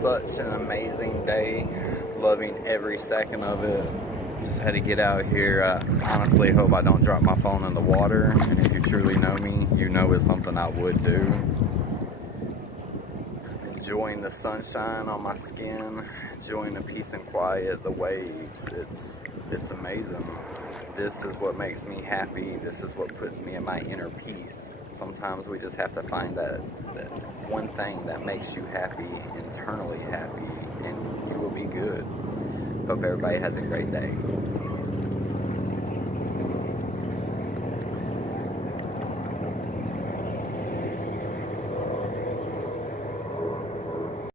Such an amazing day, loving every second of it. Just had to get out here. Honestly hope I don't drop my phone in the water, and if you truly know me, you know it's something I would do. Enjoying the sunshine on my skin, enjoying the peace and quiet, the waves. It's amazing. This is what makes me happy. This is what puts me in my inner peace. Sometimes we just have to find that one thing that makes you happy, internally happy, and you will be good. Hope everybody has a great day.